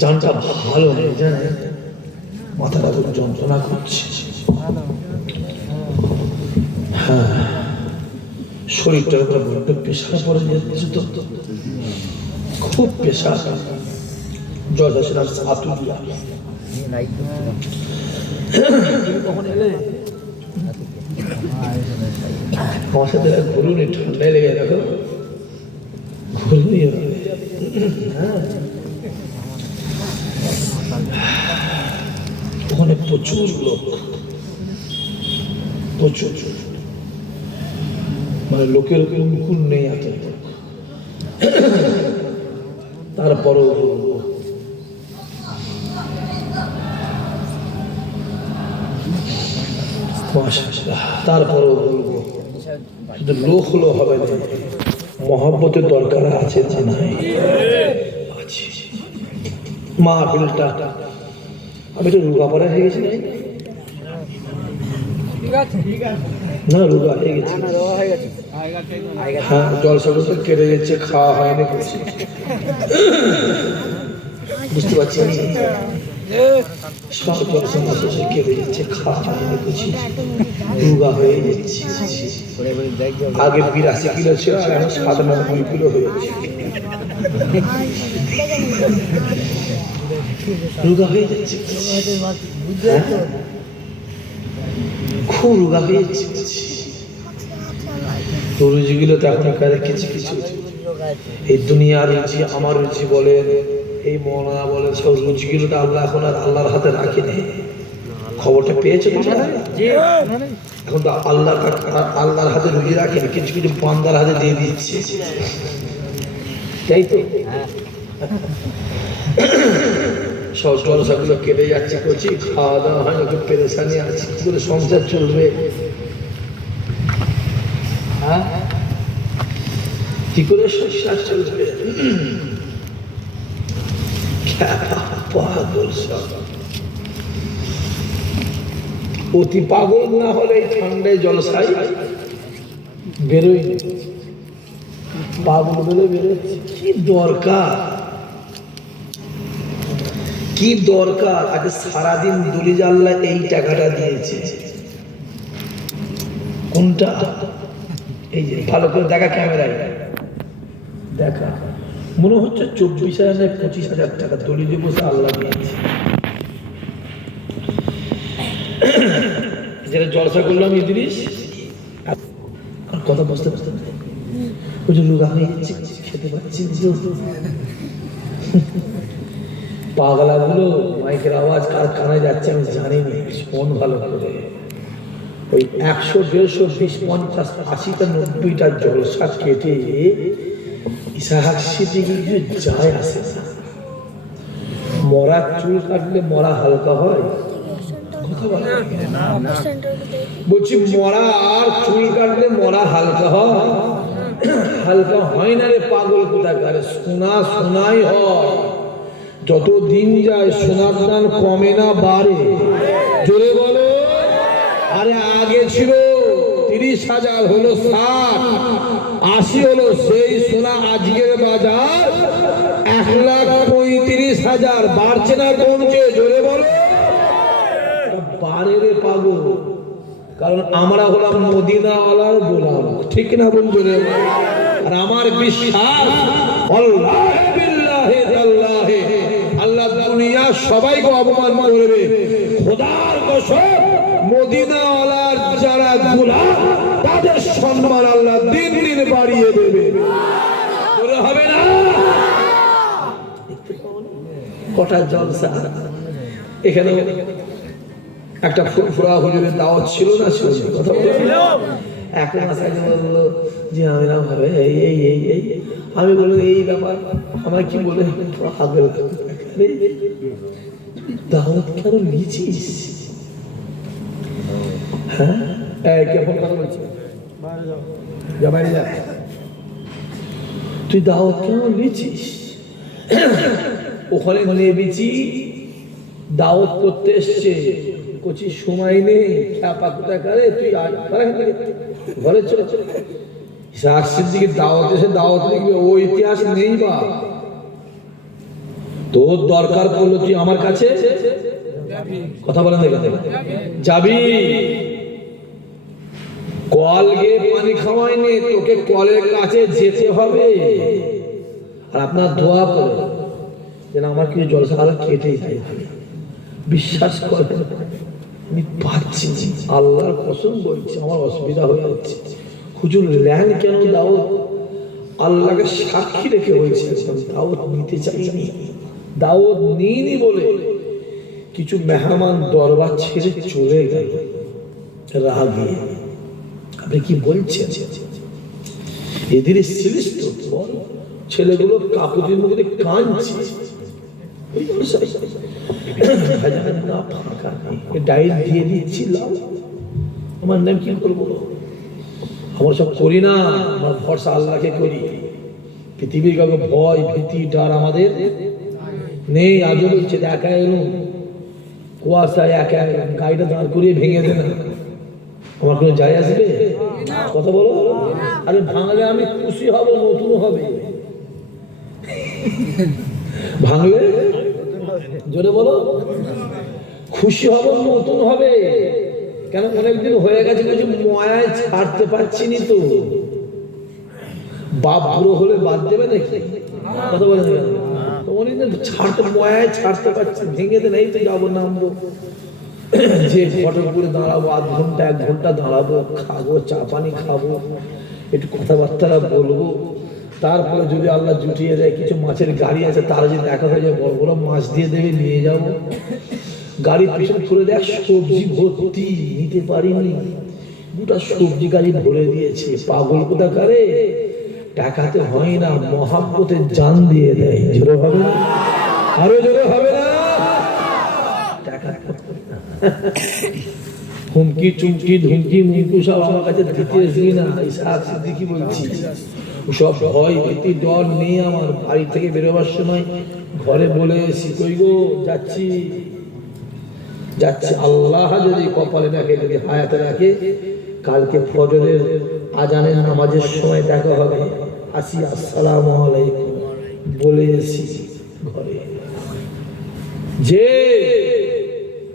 জানটা ভালো নেই, জানে মাথাটা খুব যন্ত্রণা করছে। হ্যাঁ, শরীরটার উপরে বড্ড প্রেশার পড়ে যাচ্ছে, তো খুব প্রেশার। জয়দাসের সাতুলিয়া কখন এলে? আমার সাথে ঘুরুন, ঠান্ডায় লেগে দেখো ঘুরুন। ওখানে প্রচুর লোক, প্রচুর, মানে লোকের অনুকূল নেই এত। তারপরও তারপরও বলবো, শুধু লোক হলো হবে না, মহব্বতের দরকার আছে না নাই? মাহফিলটা আমি তো রুগাপাড়া হয়ে গেছি না, রুগা হয়ে গেছি। হ্যাঁ, জলসা করতে কেটে যাচ্ছে, খাওয়া হয়নি, বুঝতে পারছি। সব জলসা শেষে কেটে যাচ্ছে, খাওয়া হয়নি, রুগা হয়ে যাচ্ছে। আগে 82 কিলো ছিল, আর এখন 97 কিলো হয়ে যাচ্ছে। রোগা হয়ে যাচ্ছে, খুব রোগা হয়ে যাচ্ছে। রুচিগুলো তো এখন কিছু কিছু, এই দুনিয়ার রুচি, আমার রুচি বলেন, এই মৌলানা বলেন, সব রুচিগুলো তো আল্লাহ এখন আর আল্লাহর হাতে রাখিনি। খবরটা পেয়েছে এখন তো আল্লাহর হাতে রুচি রাখেনি, কিছু কিছু বান্দার হাতে দিয়ে দিচ্ছে, তাই তো। সব জলসাগুলো কেটে যাচ্ছে, করছি খাওয়া দাওয়া হয়, ওকে পেরেশানি আছে, কি করে সংসার চলবে? হ্যাঁ, কি করে সংসার চলবে? পাগল সব, অতি পাগল না হলে ঠান্ডায় জলসাই বেরোই, পাগল বলে বেরোচ্ছে। কি দরকার, কি দরকার? আগে সারাদিন দলি জাল্লা এই টাকাটা দিয়েছে, কোনটা? এই যে ভালো করে দেখা, ক্যামেরায় দেখা, মনে হচ্ছে 24,000 25,000 টাকা দলি দিয়ে বসে আল্লাহ দিয়েছে। যেটা জলসা করলাম ইদ্রিস, কথা বুঝতে পারতে প্রচুর লোক আমি খেতে পাচ্ছি। পাগলাগুলো মাইকের আওয়াজ কার কানে যাচ্ছে আমি জানি না, শোন ভালো করে। ওই 100, 150, 20, 50, 80টা 90টা জলসা কেটে ইসাহাক সিদ্দিকী যায় আসে না। মরা চুল কাটলে মরা হালকা হয়, বলছি মরা আর চুল কাটলে মরা হালকা হয়? হালকা হয় না রে পাগল কোথাকার, সোনা সোনাই হয়। যত দিন যায় সোনার দাম কমে না বাড়ে? জোরে বলো। আরে আগে ছিল 30,000, হলো 60, 80 হলো, সেই সোনা আজকের বাজার 1,35,000। বাড়ছে না কমছে? জোরে বলো। বাড়ে রে পাগল, কারণ আমরা হলাম মদিনাওয়ালার গোলাম, ঠিক না বল? জোরে বলো। আর আমার বিশ্বাস আল্লাহ দুনিয়া সবাইকে অপমান করবে, খোদার কসম মদিনাওয়ালার যারা গোলাম তাদের সম্মান আল্লাহ দিন দিন বাড়িয়ে দেবে। হবে না? কটা জলসা এখানে। একটা ফুরা হুজুরের দাওয়াত ছিল না, ছিল কথা বলছিল। এক মাস আগে বললো যে আমি না ভাবে এই এই এই এই, আমি বললো এই ব্যাপার, আমার কি বলে দাওয়াত কেন নিয়েছিস? হ্যাঁ, কেমন কথা বলছিস? তুই দাওয়াত কেন নিয়েছিস? ওখানে নেবেছি, দাওয়াত করতে এসছে, কচি সময় নেই, খ্যাপা কোথায় করে, তুই ঘরে চলে চলে ইসাহাক সিদ্দিকীর দাওয়াত এসে দাওয়াত লিখবে, ও ইতিহাস নেই বা তোর দরকার পড়লো তুই আমার কাছে কথা বলেন, দেখেন যাবি, কল গিয়ে পানি খাওয়ায়নি, তোকে কলের কাছে যেতে হবে। আর আপনার দোয়া করে যেন আমার কিছু জলসারা কেটেই যায়। বিশ্বাস করেন আমি পাচ্ছি, আল্লাহর কসম বলছি আমার অসুবিধা হয়ে যাচ্ছে। হুজুর ল্যান্ড কেন দাও, আল্লাহকে সাক্ষী রেখে বলছি দাওয়াত নিতে চাইনি, দাওয়াত নিইনি বলে কিছু মেহমান দরবার ছেড়ে চলে গেল রাগে। আপনি কি বলছেন? এদের ছেলেগুলো কাকুতির মুখে কাঁদছে, ডায়েট দিয়ে দিচ্ছিলাম, আমার নাম কি করবো, আমার সব করি না, আমার ভরসা আল্লাহকে করি। পৃথিবীর কাউকে ভয় ভীতি ডার আমাদের নেই। আজও বলছে একা এলুম কুয়াশায় একা গাড়িটা দাঁড় করিয়ে ভেঙে দে না, আমার কোনো যায় আসবে? কথা বলো। আরে ভাঙলে আমি খুশি হব, নতুন হবে। ভাঙলে জোরে বলো, খুশি হব, নতুন হবে। কেন অনেকদিন হয়ে গেছে, বলছি ময়ায় ছাড়তে পারছি নি তো। বাপ বুড়ো হলে বাদ দেবে নাকি? কথা বলে না তো, অনেকদিন ছাড়তে ময়ায় ছাড়তে পারছি, ভেঙে দেন এই তো যাবো নামবো, যে ফটো করে দাঁড়াবো, আধ ঘন্টা 1 ঘন্টা দাঁড়াবো, খাবো, চা পানি খাবো, একটু কথাবার্তা বলবো। তারপরে যদি আল্লাহ জুটিয়ে দেয়, কিছু মাছের গাড়ি আছে, তারা যদি দেখা হয়ে যায়, বড় বড় মাছ দিয়ে দেবে, নিয়ে যাবো। গাড়ির পিছনে খুলে দেখ সবজি ভর্তি, নিতে পারিনি, দুটা সবজি গাড়ি ভরে দিয়েছে। পাগল কোথাকারে, টাকাতে হয় না, মহাব্বতের জান দিয়ে দেয়। জোরে হবে না, আরো জোরে হবে না। টাকা হুমকি চুমকি ধুমকি মুমকি সব আমার কাছে দিতে আসবি না। কি বলছি, সব ভয় ভীতি ডর নেই আমার। বাড়ি থেকে বেরোবার সময় ঘরে বলে এসি, কই গো যাচ্ছি যাচ্ছি, আল্লাহ যদি কপালে রাখে, যদি হায়াতে রাখে, কালকে ফজরের আজানের নামাজের সময় দেখা হবে, আসি, আসসালামু আলাইকুম বলে এসি ঘরে। যে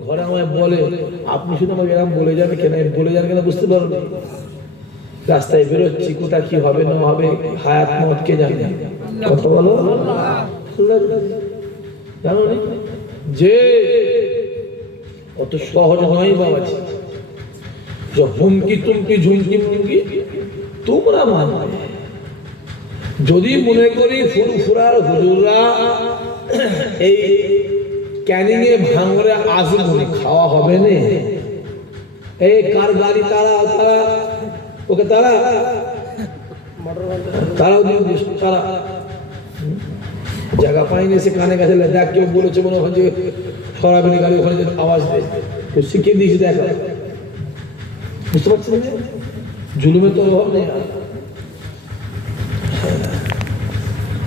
ঘরে আমায় বলে, আপনি শুধু আমাকে এরকম বলে যাবে কেন, বলে যান কেন বুঝতে পারবেন। রাস্তায় বেরোচ্ছি, কোথা কি হবে না হবে, হায়াত মত কে জানে। কথা বলো, জানো যে অত সহজ নয় বাবাজি। হুমকি তুমকি ঝুমকি মুমকি তোমরা মানবে। যদি মনে করি ফুরফুরার হুজুররা এই ক্যানিং এ ভাঙরে আসবে, খাওয়া হবে না, এই কার গাড়ি তারা তারা ওকে তারা তারাও তারা জায়গা পাইনি, সে কানে কাছে দেখ কেউ বলেছে মনে হয় যে সরাবেনি গাড়ি, ওখানে আওয়াজ দেয়, কেউ শিখিয়ে দিয়েছে, দেখা বুঝতে পারছি না। জুলুমের তো অভাব নেই,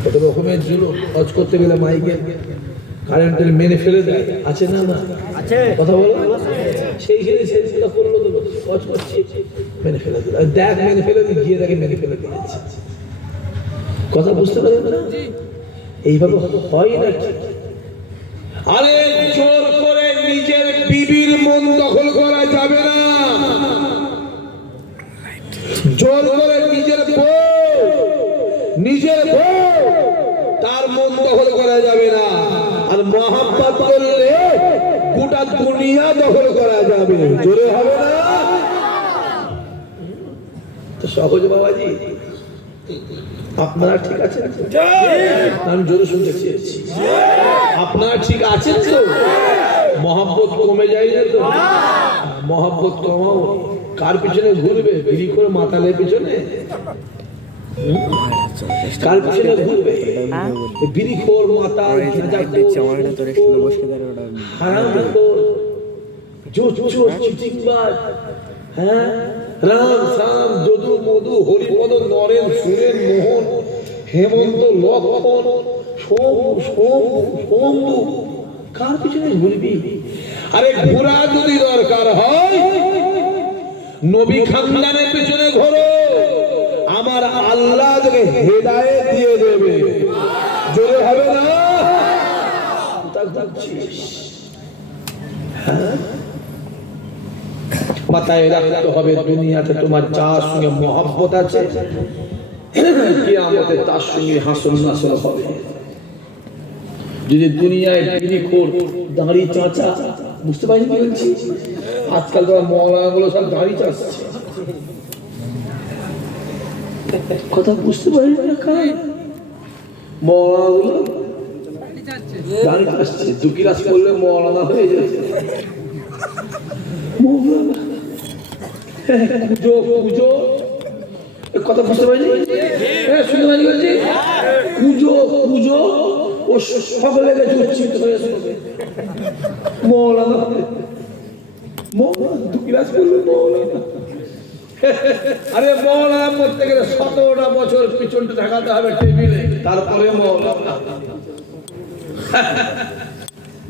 কত রকমের জুলুম। হজ করতে গেলে মাইকে কারেন্টের মেনে ফেলে দেয়, আছে না না কথা বলো, সেইখানে সেটা করলো তো হজ করছি মেনে ফেলে দিল, দেখ মেনে ফেলে দিই, গিয়ে দেখে মেনে ফেলে দিয়েছে। কথা বুঝতে পারবেন না, এইভাবে হয় না। আরে জোর করে নিজের বিবির মন দখল করা যাবে না, জোর করে নিজের বউ তার মন দখল করা যাবে না। আর মহাব্বত করলে গোটা দুনিয়া দখল করা যাবে, জোরে হবে না তো সহজ বাবাজি। আপনারা ঠিক আছেন? আমি জোরে শুনতে চেয়েছি, আপনারা ঠিক আছেন তো? মহাব্বত কমে যায় না তো? মহাব্বত কমাও। কার পিছনে ঘুরবে? বিড়ি করে মাতালের পিছনে? কার পিছনে ঘুরবে? বিড়ি খোর, মাতাল, হারামখোর, জোচ্চোর, চিটিংবাজ, হ্যাঁ, রাম শ্যাম যদু মধু হরিপদ নরেন সুরেন মোহন হেমন্ত লক্ষণ সোমু, কার পিছনে ঘুরবি? আরে ঘোরা যদি দরকার হয় নবী খানদানের পিছনে ঘোরো, আমার আল্লাহ তোকে হেদায়েত দিয়ে দেবে, জোরে হবে না। করছিস? মাথায় রাখতে হবে দুনিয়াতে তোমার যার সঙ্গে মহব্বত আছে কিয়ামতে তার সঙ্গে হাসর নাসর হবে। যদি দুনিয়ায় বিড়িখোর দাঁড়ি চাচা, বুঝতে পারি কি বলছি? আজকাল তো মৌলানা গুলো সব দাঁড়ি চাচ্ছে, কথা বুঝতে পারি না। কারণ মৌলানা গুলো দাঁড়ি চাচ্ছে, 2 ক্লাস করলে মৌলানা হয়ে যাচ্ছে। মৌলানা পুজো পুজো, কথা বুঝতে পারি শুনতে পারি বলছি, পুজো পুজো ও সকলে উচ্ছিত হয়ে শুনবে মৌলানা। মৌলানা 2 ক্লাস করলে মৌলানা। আরে মৌলানা করতে গেলে 17টা বছর পিছনটা ঢাকাতে হবে টেবিলে, তারপরে মৌলানা।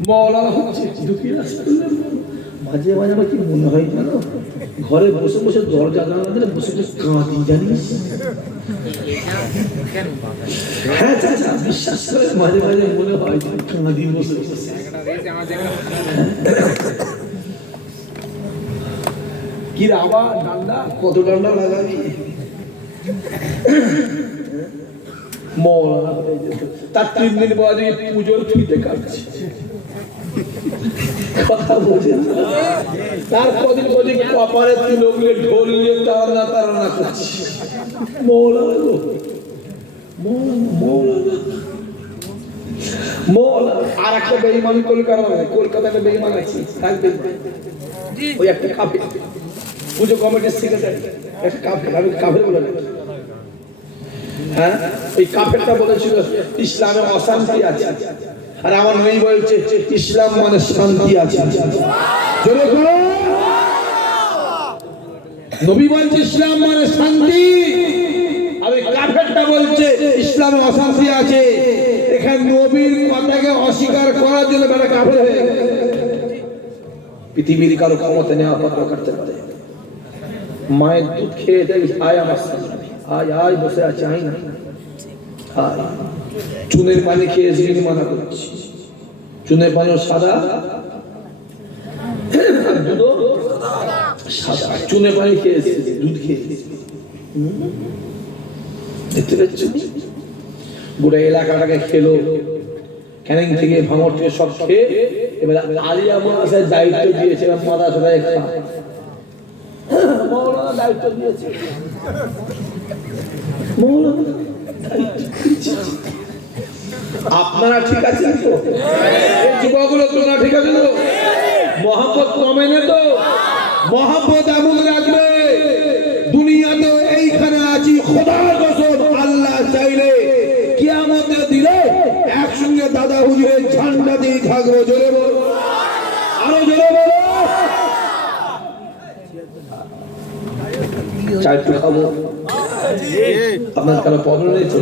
মৌলানা হচ্ছে 2 ক্লাস করলে। মাঝে মাঝে আমার কি মনে হয় জানো, ঘরে বসে বসে দরজা জানালা দিলে বসে বসে কাঁদি, জানিস? হ্যাঁ চাচা বিশ্বাস করে মাঝে মাঝে মনে হয় কাঁদি বসে বসে। কি আবার ডান্ডা, কত ডান্ডা লাগাবি? মৌলানা তার 3 দিন পরে পুজোর ফিতে কাটছে, কথা বলছে। তার কদিন কদিন কপালে লোকগুলো ঢোল নিয়ে তারা তারা করছে। মৌলানা মৌলানা মৌলানা। আর একটা বেঈমান কলকাতায় একটা বেঈমান আছে, ওই একটা কাফের পুজো কমিটির সেক্রেটারি, একটা কাফের, আমি কাফের বলে না। হ্যাঁ, ওই কাফেরটা বলেছিল ইসলামে অশান্তি আছে, আর আমার মেয়ে বলছে ইসলাম মানে শান্তি আছে। নবী বলছে ইসলাম মানে শান্তি, আর ওই কাফেরটা বলছে ইসলামে অশান্তি আছে। এখানে নবীর কথাকে অস্বীকার করার জন্য বেটা কাফের হয়ে গেছে। পৃথিবীর কারো ক্ষমতা নেওয়া কথা করতে পারে। মায়ের দুধ খেয়ে দেয়, আয় আমার সামনে, আয় আয় বসে আছে, আয় না আয়। চুনের পানি খেয়ে জিনিস মানা করছি, চুনের পানি সাদা, সাদা চুনের পানি খেয়েছে, দুধ খেয়েছে। দেখতে পাচ্ছি গোটা এলাকাটাকে খেলো, ক্যানিং থেকে ভাঙর থেকে সব খেয়ে এবার আলিয়া মাদ্রাসার দায়িত্ব দিয়েছে, মাদ্রাসায় খা। মৌলানা দায়িত্ব দিয়েছে, মৌলানা আপনারা ঠিক আছেন তো? এই যুবকগুলো তোমরা ঠিক আছে তো? মহব্বত কমে না তো? মহব্বত এমন রাখবে দুনিয়াতে এইখানে আছি, খোদার কসম আল্লাহ চাইলে কিয়ামতের দিনে একসঙ্গে দাদা হুজুরের ঝান্ডা দিয়ে থাকবো। জোরে বলো, আরো জোরে বলো। চারটে খাবো, আপনার কারো প্রবলেম নেই তো?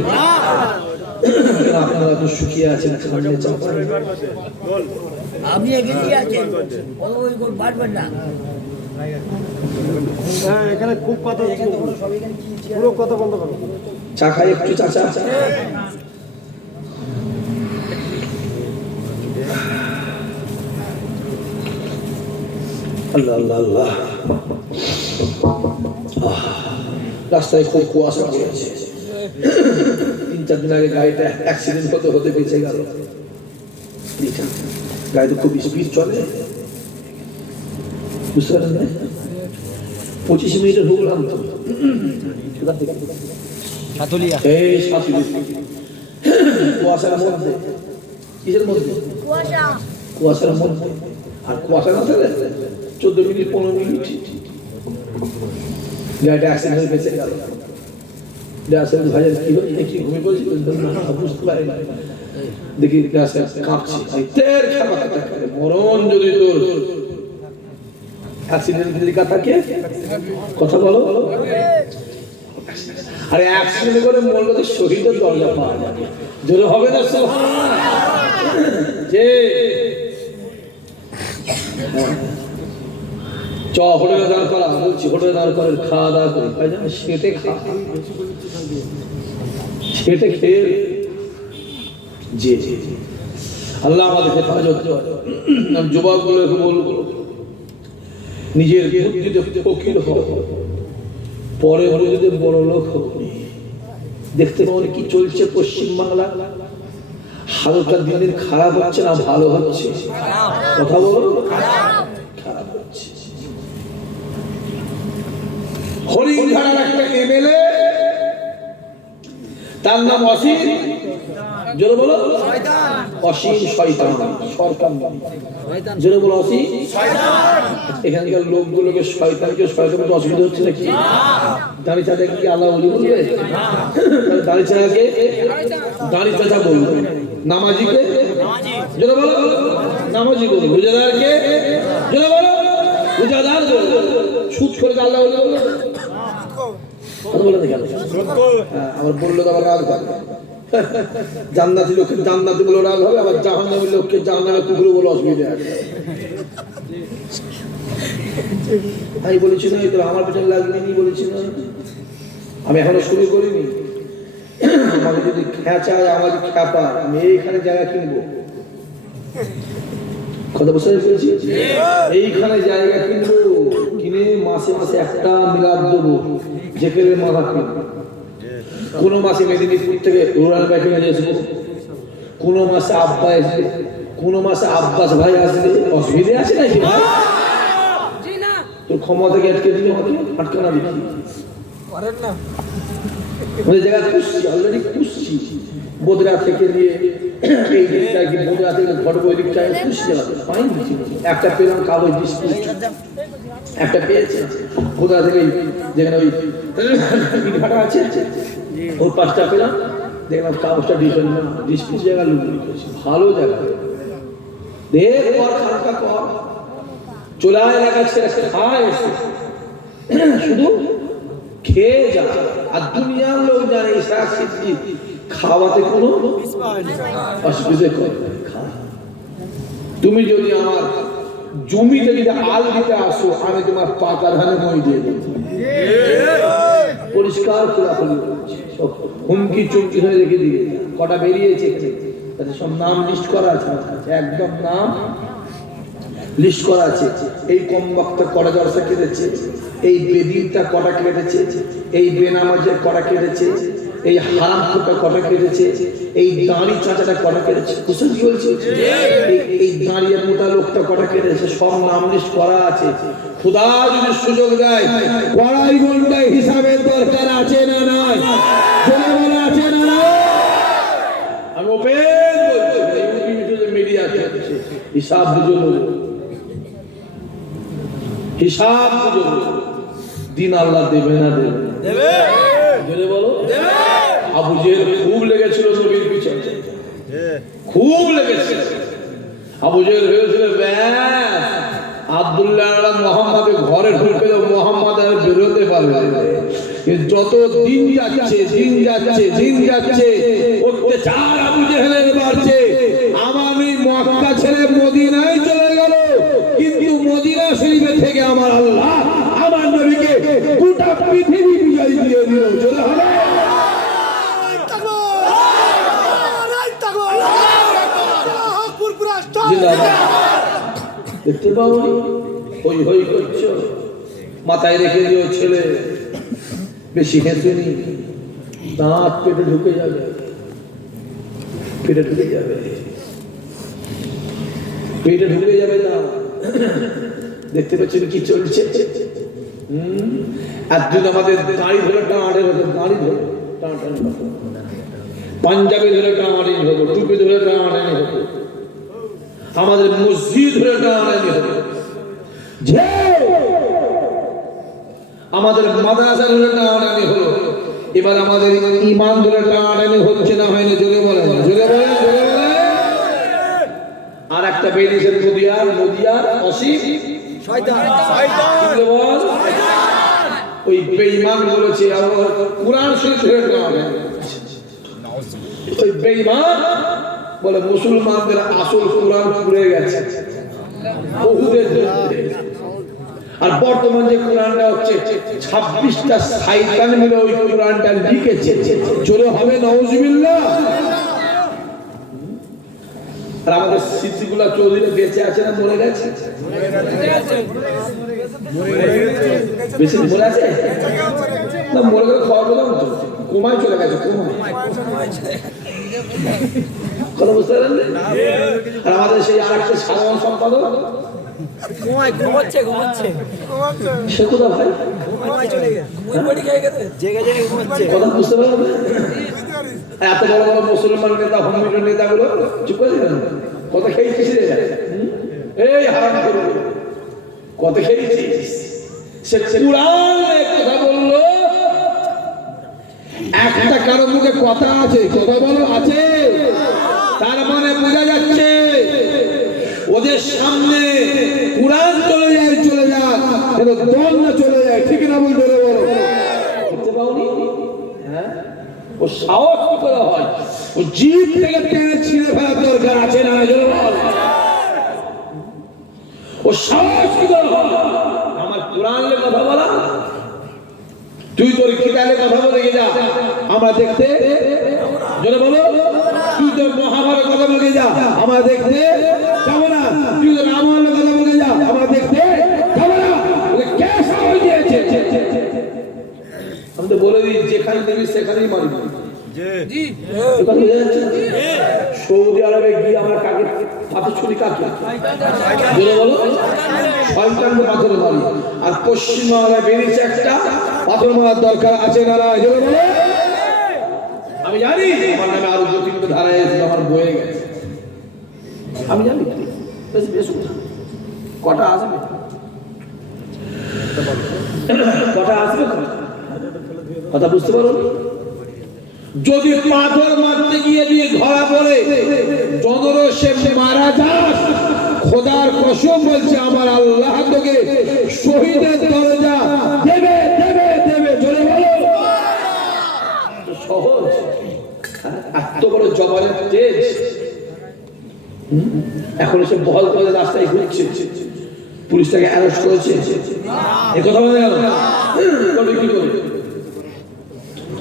আপনারা তো শুকিয়ে আছেন, আপনি এগিয়ে আছেন, বাড়বেন না। এখানে খুব কথা, পুরো কথা বন্ধ করো। চা খাই একটু, চাচা আল্লাহ আল্লাহ আল্লাহ। রাস্তায় খুব কুয়াশা পড়েছে। 3-4 দিন আগে গাড়িটা অ্যাক্সিডেন্ট হতে হতে বেঁচে গেল। গাড়ি তো খুব স্পিড চলে, বুঝতে পারেন না? 25 মিনিটে ঢুকলাম তো এই কুয়াশার মধ্যে। কিসের মধ্যে? কুয়াশার মধ্যে। আর কুয়াশা না থাকে 14 মিনিট 15 মিনিট গাড়িটা অ্যাক্সিডেন্ট হয়ে বেঁচে গেল। ভাইয়ের কি হয়েছে, কি ঘুমিয়ে পড়েছিল বুঝতে পারি না। দেখি কাঁপছে, মরণ যদি তোর অ্যাক্সিডেন্ট লেখা থাকে, কথা বলো। আরে অ্যাক্সিডেন্ট করে মরলে তো শহীদের দরজা পাওয়া যাবে, জোরে হবে না? যে চ হোটেলে দাঁড় করা, বলছি হোটেলে দাঁড় করে খাওয়া দাওয়া করি, সেটে খা, সেটে খেয়ে যে আল্লাহ আমাদের হেফাজত করে। আমি যুবকগুলোকে বলবো, নিজের বুদ্ধিতে ফকির হও, পরে হলে যদি বড় লোক হবে। দেখতে পাবেন কি চলছে পশ্চিম বাংলা, হালকা দিনের খারাপ হচ্ছে না ভালো হচ্ছে? কথা বলো, খারাপ হচ্ছে। হরিণঘাটার একটা এমএলএ, তার নাম অসীম, জোরে বলো অসীম শয়তান, সরকার জোরে বলো অসীম শয়তান। এখানকার লোকগুলোকে শয়তানকে শয়তান বলতে অসুবিধা হচ্ছে নাকি? দাড়ি চাচাকে কি আল্লাহ ওলি বলবে? দাড়ি চাচাকে দাড়ি চাচা বলবে, নামাজিকে জোরে বলো নামাজি বলবে, রোজাদারকে জোরে বলো রোজাদার বলবে, সুদ করে আল্লাহ ওলি বলবে। আবার বললো তো আবার রাগ হবে, জান্নাতি লোককে জান্নাতি বলে রাগ হবে, আবার জাহান্নামী লোককে জাহান্নামে কুকুর বলে অসুবিধা আছে। আমি বলেছি না তো আমার পেছনে লাগবে বলেছি না, আমি এখনো শুরু করিনি। আমাকে যদি খেঁচায়, আমার খ্যাপা, আমি এইখানে জায়গা কিনবো। কথা বুঝতে পেরেছি? এইখানে জায়গা কিনবো, কিনে মাসে মাসে একটা মিলাদ দেবো, যেখানে মাথা কিনবো। কোনো মাসে মেদিনীপুর থেকে রুরাল ব্যাংকে নিয়ে আসবো, কোনো মাসে আব্বা আসবে, কোনো মাসে আব্বাস ভাই আসবে। অসুবিধা আছে নাকি ভাই? তোর ক্ষমা থেকে আটকে দিলে আমাকে আটকানা দিচ্ছি ওই জায়গায় খুঁজছি, অলরেডি খুঁজছি। বোদরা থেকে নিয়ে এই দিকটা কি বোদরা থেকে ঘটবো, ওই দিকটা খুঁজছি, পাইনি। একটা পেলাম কাগজ ডিসপুট, একটা পেয়েছে বোদরা থেকে, যেখানে ওই ইটভাটা আছে ওর পাঁচটা পেলাম, দেখলাম কাগজটা ডিসপুট জায়গা লুকিয়ে করেছি, ভালো জায়গা। দেখ কর খালকা কর, চোলা এলাকা ছেড়ে খায় এসে শুধু খেয়ে যা। আর দুনিয়ার লোক জানে খাওয়াতে কোনো অসুবিধা করে। তুমি যদি আমার জমিতে যদি আল দিতে আসো, আমি তোমার পাকা ধানে মই দিয়ে দেবো, পরিষ্কার খোলাখুলি হুমকি চুমকি ধরে রেখে দিয়ে কটা বেরিয়েছে, তাদের সব নাম লিস্ট করা আছে, একদম নাম লিস্ট করা আছে। এই কম বক্তা কটা জলসা কেটেছে, এই বেদিনটা কটা কেটেছে, এই বেনামাজের কটা কেটেছে, এই হারাম ফুটা কটা কেটেছে, এই দাঁড়ি চাচাটা কটা কেটেছে, বুঝতে কি বলছি? এই দাঁড়িয়ে মোটা লোকটা কটা কেটেছে, সব নাম লিস্ট করা আছে। খোদা যদি সুযোগ দেয়, কড়াই ঘন্টায় হিসাবের দরকার আছে না নাই? বলা আছে না নাই? আমি ওপেন বলছি, মিডিয়া হিসাব দুজন হিসাব দিন আল্লাহ দেবে না দেবে বলো। আবু জেহেল খুব লেগেছিল নবীর পিছনে, খুব লেগেছিল। আবু জেহেল ভেবেছিল আব্দুল্লাহ মোহাম্মদের ঘরে ঢুকে মোহাম্মদ আর বেরোতে পারবে। যত দিন যাচ্ছে অত্যাচার আবু জেহেলের বাড়ছে। আমি মক্কা ছেড়ে মদিনায় চলে গেল, কিন্তু মদিনা শরীফের থেকে আমার আল্লাহ আমার নবীকে গোটা পৃথিবী বিজয় দিয়ে দিল। চলে হবে দেখতে পাবো, হই হই করছো, মাথায় রেখে দিও ছেলে, বেশি হেসেনি, দাঁত পেটে ঢুকে যাবে, পেটে ঢুকে যাবে, পেটে ঢুকে যাবে না। দেখতে পাচ্ছেন কি চলছে? একদিন আমাদের দাঁড়ি ধরে টানাটানি হতো, দাঁড়ি ধরে টানাটানি হতো, পাঞ্জাবি ধরে টানাটানি হতো, টুপি ধরে টানাটানি হতো, আমাদের মসজিদ ধরে টানাটানি হতো, আমাদের মাদ্রাসা ধরে টানাটানি হলো। এবার আমাদের ঈমান ধরে টানাটানি হচ্ছে না হয়নি? জোরে বলেন, জোরে বলেন, জোরে বলেন। আর একটা বেরিয়েছে নদিয়ার অসীম শয়তান, বল ওই বেঈমান বলেছে কুরআন শরীফ ধরে টানাটানি। ওই বেঈমান বলে মুসলমানদের আসল কুরআন পুড়ে গেছে বহুদের। আর বর্তমান যে কোরআনটা হচ্ছে 26টা শয়তান মিলে ওই কোরআনটা লিখেছে। চলে হবে নাউজুবিল্লাহ। আর আমাদের স্মৃতিগুলো চৌধুরী বেঁচে আছে না মরে গেছে? বেশি মরে আছে না? মরে গেলে খবর পেলাম তো, কোমায় চলে গেছে, কোমায়। কথা বুঝতে পারলেন? আর আমাদের সেই আর একটা সাধারণ সম্পাদক সে কোথা ভাই? কথা বুঝতে পারলেন? এত বড় বড় মুসলমান নেতা, হমিটের নেতাগুলো চুপ করে দিলেন। কথা খেয়েছিস রে? এই হারাম করে কথা খেয়েছিস। সে কুরআনে কথা বললো, একটা কারো মুখে কথা আছে, কথা বলো আছে, তার মানে বোঝা যাচ্ছে ওদের সামনে কুরআন চলে যায়, চলে যাক, যেন দল না চলে যায়। ঠিক না বলতে বলো? দেখতে পাওনি? হ্যাঁ, ও সাহস কি করে হয়? ও জিভ থেকে টেনে ছিঁড়ে ফেলার দরকার আছে না? ও সাহস কি করে হয় আমার কোরআনের কথা বলা? তুই তোর কিতাবের কথা বলে গে যা, আমরা দেখতে জোরে বলো। তুই তোর মহাভারতের কথা বলে যা, আমরা দেখতে যাবো না। তুই তোর রামায়ণের কথা বলে যা, আমরা দেখতে যাবো না। ওকে কে সাহস দিয়েছে? আমি তো বলে দিই, যেখানে দেবি সেখানেই মারবি। সৌদি আরবে গিয়ে আমরা কাকে পাথর ছুরি কাকে বলো? শয়তানকে পাথরে মারি। আর পশ্চিমবাংলায় বেরিয়েছে একটা, পাথর মারার দরকার আছে না? বলো। আমি জানি আমার নামে আরো দু তিনটে ধারায় এসে আমার বয়ে গেছে, আমি জানি। বেশ কটা আসবে, কটা আসবে, কথা বুঝতে পারো? যদি পাথর মারতে গিয়ে দিয়ে ধরা পড়ে জনরসে মারা যাস, খোদার কসম বলছে আমার আল্লাহ তোকে শহীদের দরজা দেবে, দেবে, দেবে। চলে বলো সহজ? এত বড় জবানের তেজ। এখন এসে বহল করে রাস্তায় ঘুরছে, পুলিশ তাকে অ্যারেস্ট করেছে। এ কথা বলে গেল, করবে কি করে?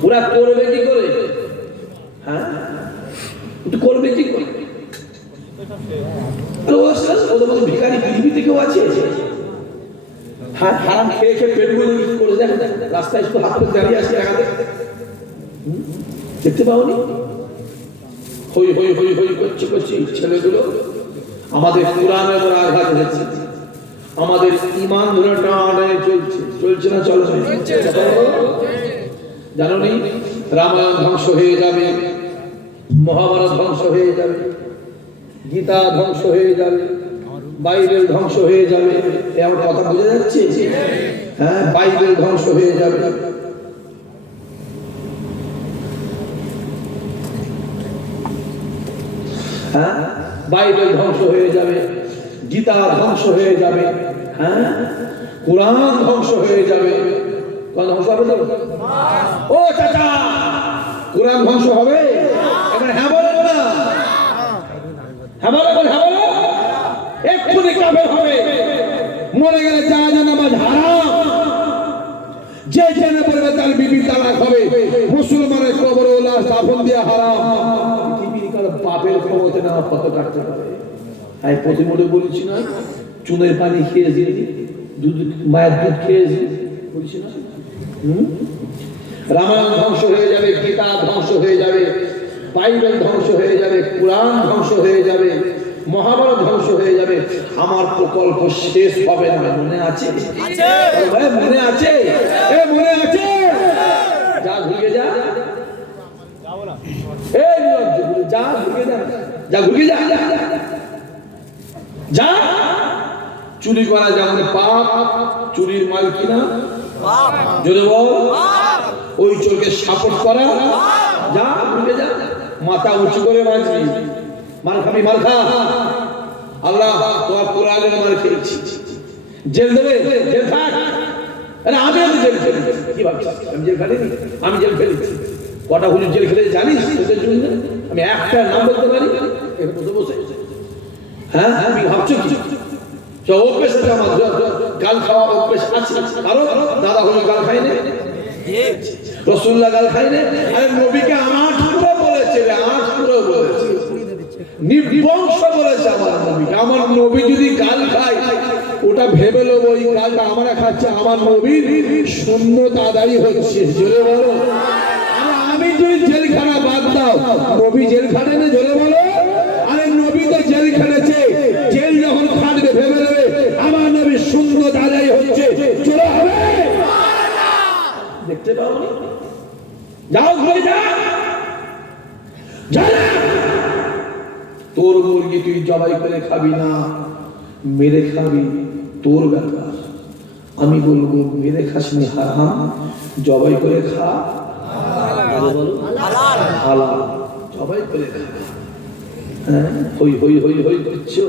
ওরা করবে কি করে? হ্যাঁ, করবে কি করে? ওদের মধ্যে ভিখারি পৃথিবীতে কেউ আছে? হ্যাঁ, হারাম খেয়ে খেয়ে পেট করে দেখেন রাস্তায় শুধু হাত করে দাঁড়িয়ে আসছে। দেখতে পাওনি? হই হই হই হই করছে করছে ছেলেগুলো। আমাদের কোরআনের উপর আঘাত হয়েছে, আমাদের ঈমান ধরে টানাটানি চলছে, চলছে না? চলছে। জানো নি রামায়ণ ধ্বংস হয়ে যাবে, মহাভারত ধ্বংস হয়ে যাবে, গীতা ধ্বংস হয়ে যাবে, বাইবেল ধ্বংস হয়ে যাবে। এমন কথা বোঝা যাচ্ছে? হ্যাঁ, বাইবেল ধ্বংস হয়ে যাবে। হ্যাঁ, বাইবেল ধ্বংস হয়ে যাবে, গীতা ধ্বংস হয়ে যাবে, হ্যাঁ, কোরআন ধ্বংস হয়ে যাবে। ধ্বংস হবে তো? ও চাচা, কোরআন ধ্বংস হবে? এবার হ্যাঁ বলেন না? হ্যাঁ বলেন, হ্যাঁ বলো। এক্ষুনি কাফের হবে। মরে গেলে জানাজা নামাজ হারাম। যে জেনে পড়বে তার বিবি তালাক হবে। মুসলমানের কবরে লাশ দাফন দেওয়া হারাম। পৃথিবীর কারো বাপের ক্ষমতা না কত কাটতে পারে। আমি প্রতিমধ্যে বলেছি না, চুনের পানি খেয়েছি, দুধ, মায়ের দুধ খেয়েছি, বলছি না? রামায়ণ ধ্বংস হয়ে যাবে, গীতা ধ্বংস হয়ে যাবে, বাইবেল ধ্বংস হয়ে যাবে, কোরআন ধ্বংস হয়ে যাবে, মহাভারত ধ্বংস হয়ে যাবে। আমার প্রকল্প শেষ হবে না। মনে আছে? মনে আছে? মনে আছে? যা ঘুরে যা, যা ঘুরে যা, যা ঘুরে যা, যা। চুরি করা যেমন পাপ, চুরির মাল কিনা যদি বল, ওই চোরকে সাপোর্ট করা, যা ঘুরে যা। মাথা উঁচু করে বাঁচবি, মার খাবি, মার খা। আল্লাহ তোমার কোরআনের মার খেয়েছি, জেল দেবে, জেল থাক। আমি জেল খেলি, কি ভাবছি? আমি জেল খেলিনি, আমি জেল খেলেছি। কটা হুজুর জেল খেলে জানিস? তোদের জন্য আমি একটা নাম বলতে পারি বসে বসে। হ্যাঁ, আমি ভাবছো কি অভ্যেস আছে আমার? গাল খাওয়া অভ্যেস আছে কারো? দাদা হলো গাল খাই না, রসুল্লাহ গাল খাই না। আরে নবীকে আমার ঠাকুরও বলেছে, আমার ঠাকুরও বলেছে। নির্বংশ করেছে আমার নবী। আমার নবী যদি গাল খায় ওটা ভেবে নেবো ওই গালটা আমরা খাচ্ছে, আমার নবীর শূন্যতা আদায় হচ্ছে। জোরে বলো। আমি যদি জেলখানা বাদ দাও, নবী জেল খাটে না? জোরে বলো। আরে নবী তো জেল খেটেছে, জেল যখন খাটবে ভেবে নেবে আমার নবীর শূন্যতা আদায় হচ্ছে। চলে হবে, দেখতে পাও? যাও ঘরে যা, তোর মুরগি তুই জবাই করে খাবি না, মেরে খাবি, তোর ব্যাপার। আমি বলবো মেরে খাসনি হারাম, জবাই করে খা হালাল। জবাই করে খা। হ্যাঁ, হই হই হই হই করছো।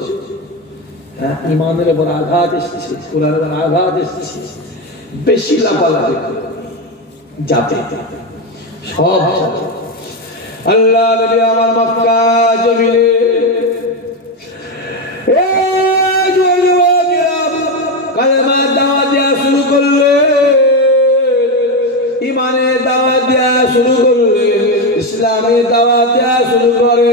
হ্যাঁ, ইমানের উপর আঘাত এসেছে, কোরআনের উপর আঘাত এসেছে, বেশি লাফালাফি যাতে সব আল্লাহ নবী আমার মক্কা জমিনে কালেমা দাওয়াত দেওয়া শুরু করলেন, ইমানের দাওয়াত দেওয়া শুরু করলেন, ইসলামের দাওয়াত দেওয়া শুরু করে।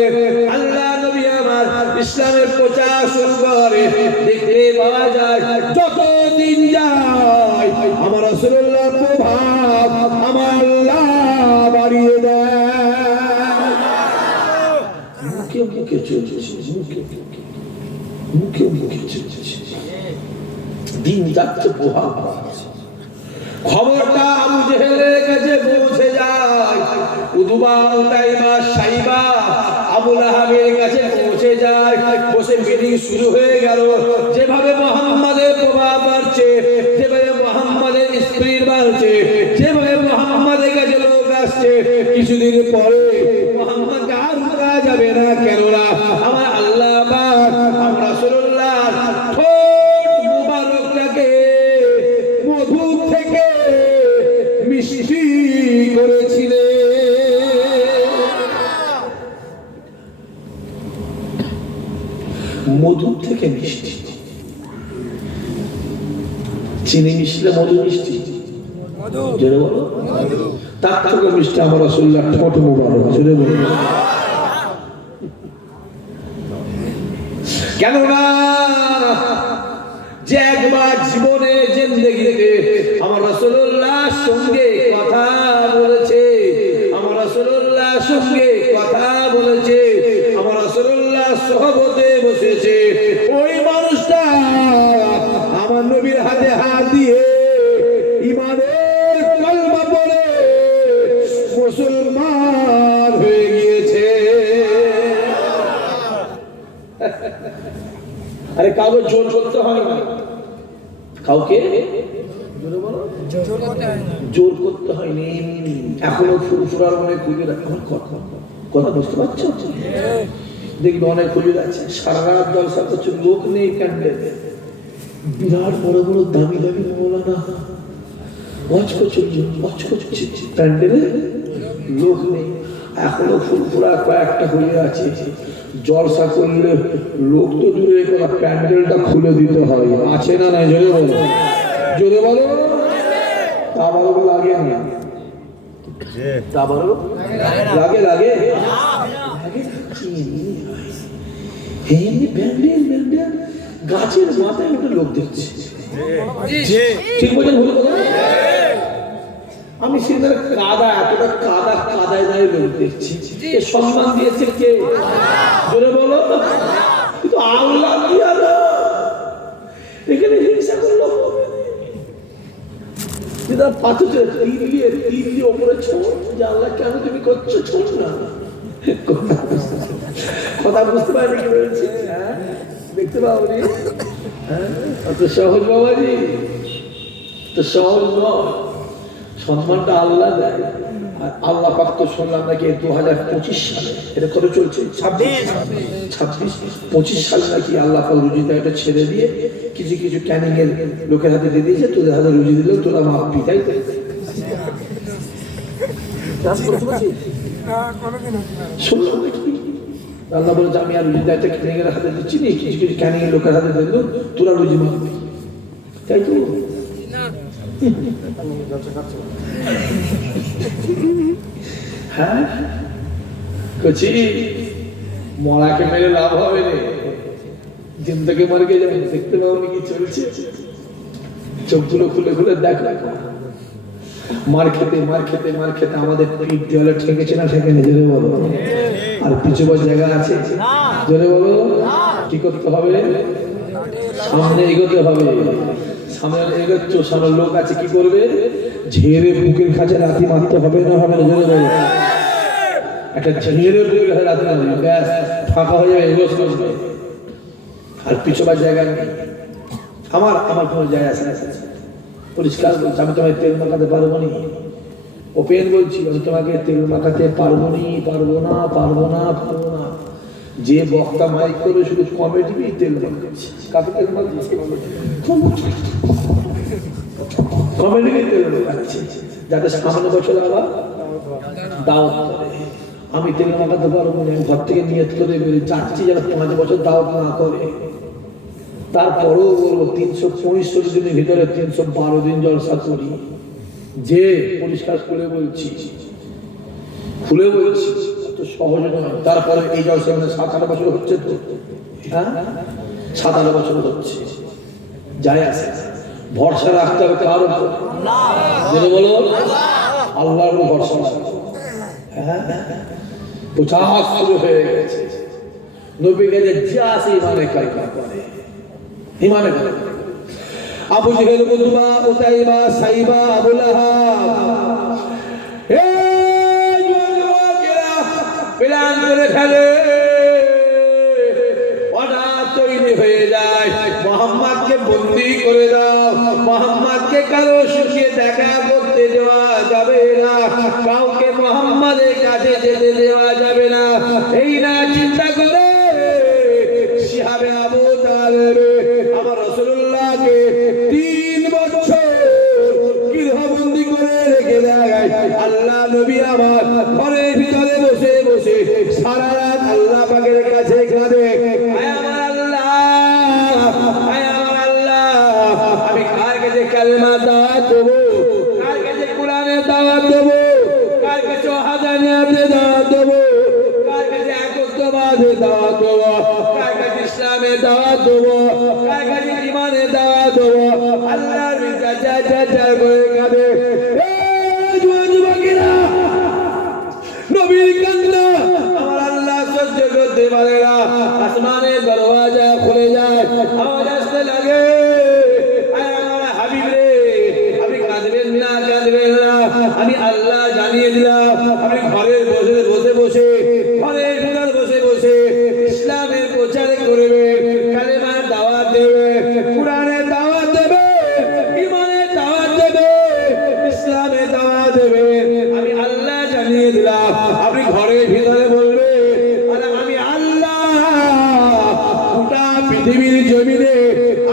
আল্লাহ নবী আমার ইসলামের প্রচার শুরু করে। দেখতে পাওয়া যায় যত দিন যায় আমার রাসূলুল্লাহর প্রভাব আমার আল্লাহ বাড়িয়ে দেয়। মুখে মুখে চলছে, মুখে মুখে চলছে, দিন যাচ্ছে প্রভাব। খবরটা আবু জেহেলের কাছে পৌঁছে যায়, উতবা উতাইবা সাইবা আবু লাহাবের কাছে পৌঁছে যায়। বসে মিটিং শুরু হয়ে গেল। যেভাবে মুহাম্মাদের প্রভাব বাড়ছে, যেভাবে মুহাম্মাদের স্পিরিট বাড়ছে, যেভাবে মুহাম্মাদের কাছে লোক আসছে, কিছুদিন পরে মুহাম্মাদকে আর রোকা যাবে না। কেননা আমার আল্লাহ পাক আমার রাসূলুল্লাহর ঠোঁট মুবারকটাকে মধু থেকে মিষ্টি করেছিলেন। মধু থেকে মিষ্টি, চিনি মিশলে মধু মিষ্টি, তার থেকে মিষ্টি আমার রাসূলুল্লাহর ঠোঁট মুবারক। জোরে বলুন। কেননা যে একবার জীবনে জিন্দেগিতে আমার রাসূলুল্লাহর সঙ্গে কথা বলেছে, আমার রাসূলুল্লাহর সঙ্গে কথা বলেছে, আমার রাসূলুল্লাহর সহবতে বসেছে, ওই মানুষটা আমার নবীর হাতে হাত দিয়ে ইমানের কলমা পড়ে মুসলমান হয়ে গিয়েছে। আরে কাউকে জোর করতে হয় না, কাউকে জোর করতে হয়নি। এখনো ফুরফুরার অনেক খুঁজে রাখে। আমার কথা বুঝতে পারছো? দেখবি অনেক খুঁজে আছে, সারা রাত জলসা করছে, লোক নেই ক্যান্ডেল, বিরাট বড় বড় দামি দামি মৌলানা ওয়াজ করছে, প্যান্ডেলে লোক নেই। এখনো ফুরফুরা কয়েকটা খুঁজে আছে। জলসা করলে লোক তো দূরে করা, প্যান্ডেলটা খুলে দিতে হয়। আছে না নাই? জোরে বলো, জোরে বলো। তা বলো লাগে না? তা বলো লাগে লাগে গাছের মাথায় একটা লোক দেখছি। ঠিক বলেন? ভুল কথা? আমি সেখানে কাদা, এতটা কাদা, কাদায় দাঁড়িয়ে লোক দেখছি। সম্মান দিয়েছে কে? জোরে বলো। কিন্তু আল্লাহ দিয়া না, এখানে হিংসা করলো পাথর তিল ওপরে ছোট, যে আল্লাহ কেন তুমি করছো? ছোট না, কথা বুঝতে পারি কি বলছি? হ্যাঁ, দেখতে পাবি? হ্যাঁ, অত সহজ বাবাজি, তো সহজ নয়। সম্মানটা আল্লাহ দেয়। আর আল্লাহ পাক তো শুনলাম নাকি 2025 সালে, এটা কত চলছে? 26-25 সালে নাকি আল্লাহ পাক রুজিটা এটা ছেড়ে দিয়ে কিছু কিছু ক্যানিং এর লোকের হাতে দিয়ে দিয়েছে। তোদের হাতে রুজি দিলেও তোরা মাপ পিটাই। শুনলাম নাকি আল্লাহ বলে আমি আর রুজিটা একটা ক্যানিং এর হাতে দিচ্ছি নি, কিছু কিছু ক্যানিং এর লোকের হাতে দিয়ে দিল, তোরা রুজি মাপবি। তাই তো হ্যাঁ, কচি মরাকে মেরে লাভ হবে না, জিন্দাকে মারকে যাবে। দেখতে পাবো কি চলছে, চোখগুলো খুলে খুলে দেখো। মার খেতে আমাদের পিঠ দেওয়ালে ঠেকেছে না ঠেকেনি, জোরে বলো। আর পিছু জায়গা আছে, জোরে বলো। কি করতে হবে? সামনে এগোতে হবে। সামনে এগোচ্ছ, সামনে লোক আছে, কি করবে? ঝেড়ে বুকের কাছে লাথি মারতে হবে না, হবে না, জোরে বলো। একটা ঝেড়ে বুকের কাছে লাথি মারবে, ব্যাস ফাঁকা হয়ে যাবে, এগোস করবে। আর পিছু জায়গা নেই। আমার কোনো জায়গা আছে না, পরিষ্কার বলছি। আমি তোমায় তেল মাখাতে পারবো নি, ওপেন বলছি, আমি তোমাকে তেল মাখাতে পারবো না। যে বক্তা মাইক করে শুধু কমেডি তেল মাখাচ্ছে, কাকে তেল মাখাচ্ছে? কমেডি তেল মাখাচ্ছে, যাতে সামনে বছর আবার দাওয়াত করে। আমি তেল মাখাতে পারবো না, ঘর থেকে নিয়ত করে যাচ্ছি যেন 5 বছর দাওয়াত না করে। তারপরেও বলবো 365 দিনের ভিতরে 312 দিন জলসা করি। যে পরিষ্কার করে বলছি, খুলে বলছি, এত সহজ নয়। তারপরে এই জলসা 7-8 বছর হচ্ছে তো, হ্যাঁ 7-8 বছর হচ্ছে, যায় আসে। ভরসা রাখতে হবে কার উপর? যেটা বলো আল্লাহর উপর ভরসা। হ্যাঁ, প্রচার শুরু হয়ে গেছে। নবী গেলে যা আসে ইমানে কায়দা করে, ইমানে করে। আবু জেহেল, উতবা, উতাইবা, সাইবা, আবু লাহাব, এই যুবকেরা প্ল্যান করে ফেলে, হঠাৎ তৈরি হয়ে যায়, মুহাম্মদকে বন্দী করে দাও, মুহাম্মদকে কারো সুখে দেখা করতে দেওয়া যাবে না, কাউকে মুহাম্মাদের কাছে যেতে দেওয়া যাবে না। এই না চিন্তা করে শিহাবে আবু তালেব আমার রাসূলুল্লাহকে 3 বছর গৃহবন্দী করে রেখে দেয়। আল্লাহ নবী আমার ঘরের ভিতরে বসে বসে সারা রাত আল্লাহ পাকের কাছে কাঁদে, আয় আমার আল্লাহ, আমি কার কাছে কালেমা দাওয়াত দেবো, কার কাছে কোরআনের দাওয়াত দেবো, কার কাছে ওয়াহদানিয়াতের দাওয়াত দেবো, কার কাছে একত্ববাদের দাওয়াত দেবো, কার কাছে ইসলামের দাওয়াত দেবো, কার কাছে ঈমানের দাওয়াত দেবো। আল্লাহর বিচার করে কাঁদে। এই যুবকেরা, নবীর কান্না আমার আল্লাহ সহ্য করতে পারে না। আসমানের দরওয়াজা খুলে যায়, আওয়াজ আসতে লাগে, আয় আমার হাবিব রে, আপনি কাঁদবেন না। আমি আল্লাহ জানিয়ে দিলাম, আপনি ঘরের বসে ঘরের ভিতর বসে ইসলামের প্রচার করবে, কালেমার দাওয়াত দেবে, কোরআনের দাওয়াত দেবে, ঈমানের দাওয়াত দেবে, ইসলামের দাওয়াত দেবে। আমি আল্লাহ জানিয়ে দিলাম, আপনি ঘরের ভিতরে বলবে, আর আমি আল্লাহ গোটা পৃথিবীর জমিনে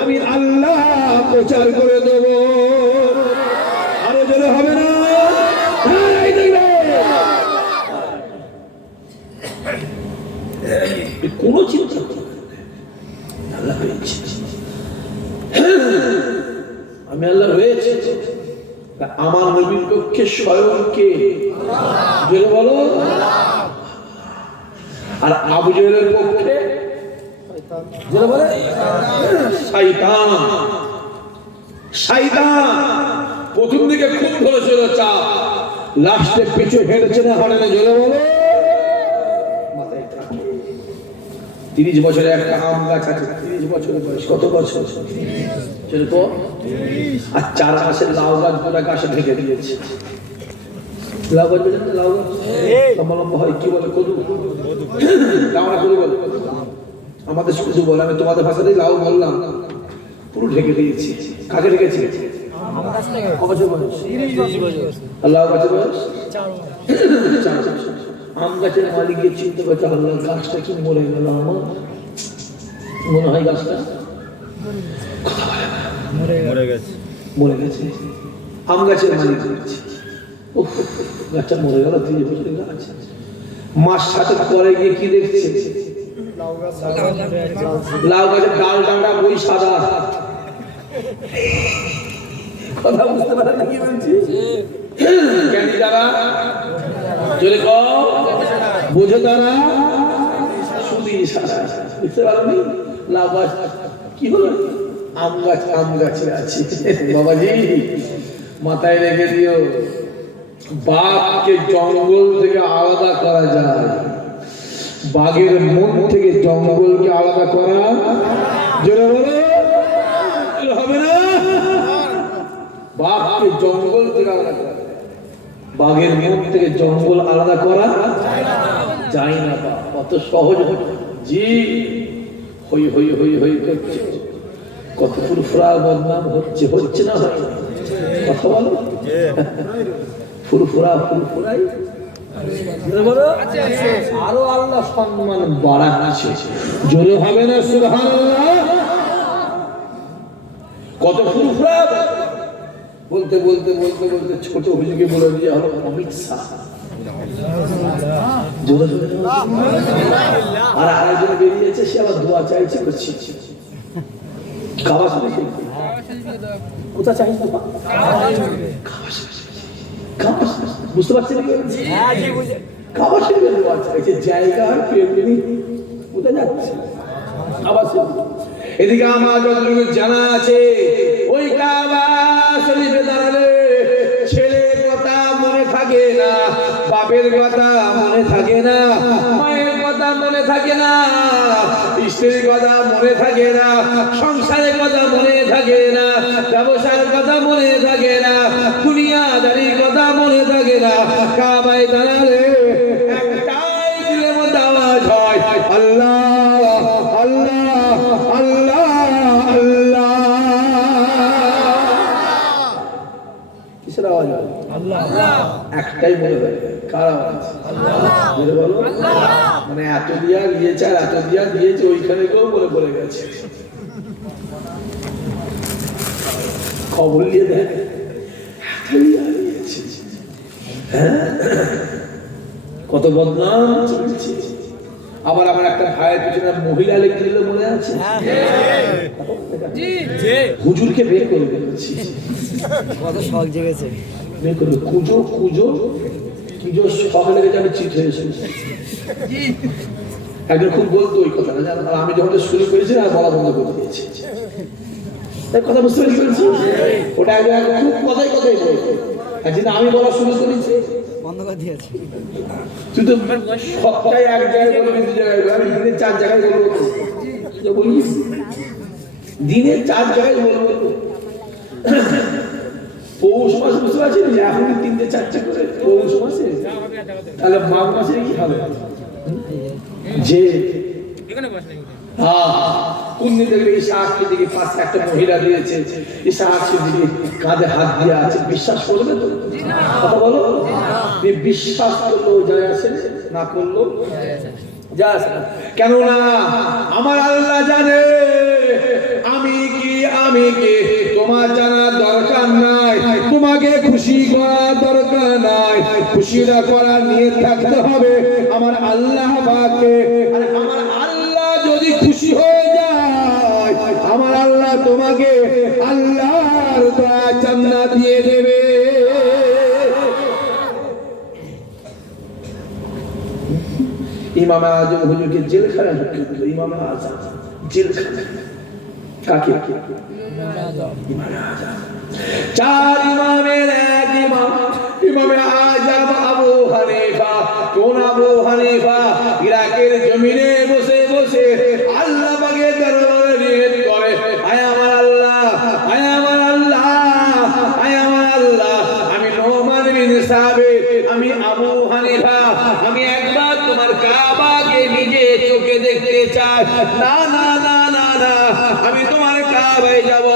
আমি আল্লাহ প্রচার করে দেব। আরো জোরে হবে না? কোন চিন্তা আল্লাহ রয়েছে, আমি আল্লাহ রয়েছে। আমার নবীর পক্ষে স্বয়ং কে? বলো। আর আবু জেহেলের পক্ষে শয়তান। প্রথম দিকে খুব ধরেছিল চাপ, লাস্টে পিছু হেঁটেছে না, হাঁটে না, জোরে বলো। 30 বছরে একটা আম গাছ আছে, 30 বছরের বয়স। কত বছর? আর 4 মাসের লাউ গাছ গোটা গাছে ঢেকে দিয়েছে। লাউ গাছ বলছেন, লাউ গাছ লম্বা লম্বা হয়, কি বলে? কদু। আমরা কদু বলি, আমাদের শুধু বলে, আমি তোমাদের ভাষাতেই লাউ বললাম। পুরো ঢেকে দিয়েছি। কাকে ঢেকেছি? লাউ গাছের বয়স 4 বছর। আম গাছের মালিক গিয়ে চিন্তা করছে, আল্লাহ গাছটা কি মরে গেল আমার, মনে হয় গাছটা মরে গেছে। আম গাছের মালিক বলছে, গাছটা মরে গেল, 30 বছরের গাছ। মাস সাথে পরে গিয়ে কি দেখছে? লাউ গাছের ডাল ডাঁটা বই সাদা। কথা বুঝতে পারেন না কি বলছি? কেন তারা জোরে কও, বোঝো তারা? শুধু ইশারা, বুঝতে পারলি না? বাস কি হলো? আম গাছে আছে বাবাজি, মাথায় রেখে দিও। বাঘকে জঙ্গল থেকে আলাদা করা যায়, বাঘের মন থেকে জঙ্গলকে আলাদা করা জোরে বলো হবে না? বাঘকে জঙ্গল থেকে আলাদা করা যায়, বাঘের মন থেকে জঙ্গল আলাদা করা যায় না। অত সহজ জি হই হই হই হই করছে, কত ফুরফুরা বদনাম হচ্ছে, হচ্ছে না? কথা বলো, ফুরফুরা ফুরফুরাই আরো আল্লাহ সম্মান বাড়াচ্ছে, জোরে হবে না সুবহানাল্লাহ? কত ফুরফুরা বলতে বলতে বলতে বলতে ছোট হুজুরকে বলে দিয়ে হলো অমিত শাহ। আর আরেকজন বেরিয়েছে, সে আবার দোয়া চাইছে, করছি খাওয়া শুনেছি কোথা চাইছে, বুঝতে পারছেন? খাবার শরীফের দোয়া চাইছে, জায়গা পেয়ে কোথায় যাচ্ছে খাবার শরীফ। এদিকে আমার যতটুকু জানা আছে, ওই কাবা শরীফে দাঁড়ালে ছেলের কথা মনে থাকে না, বাপের কথা মনে থাকে না, মায়ের কথা মনে থাকে না, স্ত্রীর কথা মনে থাকে না, সংসারের কথা মনে থাকে না, ব্যবসার কথা মনে থাকে না, দুনিয়াদারির কথা মনে থাকে না। কাবায় দাঁড়ালে একটাই দিলের মধ্যে আওয়াজ হয়, আল্লাহ আল্লাহ আল্লাহ আল্লাহ। কিসের আওয়াজ হয়? একটাই মনে হয়, কার আওয়াজ? বলে বলো, মানে এত দিয়া দিয়েছে আর এত দিয়া দিয়েছে, ওইখানে কেউ বলে বলে গেছে। খবর নিয়ে দেয় কত বদনাম চলছে। আবার আমার একটা ভাইয়ের পিছনে মহিলা লিখে দিল, মনে আছে? হুজুরকে বের করে দিয়েছি, কত শখ জেগেছে, বের করবে কুজো কুজো কুজো সকালে লেগে যাবে, চিট হয়ে এসে একজন খুব বলতো ওই কথাটা, জানো? আর আমি যখন শুরু করেছি আর বলা বন্ধ করে দিয়েছি, কথা বুঝতে পেরেছি? ওটা খুব কথাই কথাই বলতো, একদিন আমি বলা শুরু করেছি, বন্ধ করে দিয়েছে। তুই তো সপ্তাহে এক জায়গায় বলবি, দু জায়গায় বলবি, আমি দিনে 4 জায়গায় বলবো, বলিস দিনে 4 জায়গায় বলবো। পৌষ মাস বুঝতে পারছি না, এখন 3টে 4টে করে পৌষ মাসে, তাহলে মাঘ মাসে কি হবে? যে কোন দিন দেখবে ঈশা আখের দিকে পাশে একটা মহিলা দিয়েছে, ঈশা আখের দিকে কাঁধে হাত দিয়ে আছে, বিশ্বাস করবে তো? কথা বলো, বিশ্বাস করলো যায় আসে, না করলো যায় আসে না। কেননা আমার আল্লাহ জানে আমি কি, তোমার জানার দরকার নাই, তোমাকে খুশি করার দরকার নাই, খুশিটা করার নিয়ত থাকতে হবে আমার আল্লাহ পাককে। আর আমার আল্লাহ যদি খুশি হয়ে যায়, আমার আল্লাহ তোমাকে আল্লাহর দয়া জান্নাত দিয়ে দেবে। ইমাম আজম হুজুরকে জেলখানায় ঢুকিয়ে দিল, ইমাম আজম জেলখানায়। কাকে? ইমাম আজম। 4 ইমামের এক ইমাম, ইমামে আজম আবু হানিফা। কোন আবু হানিফা? ইরাকের জমিনে বসে বসে আল্লাহ পাকের দরবারে নিয়ত করে, আয় আমার আল্লাহ, আয় আমার আল্লাহ, আয় আমার আল্লাহ, আমি নোমান বিন সাবিত, আমি আবু হানিফা, আমি একবার তোমার কাবাকে নিজে চোখে দেখতে চাই। না না না না না, আমি তোমার কাবায় যাব।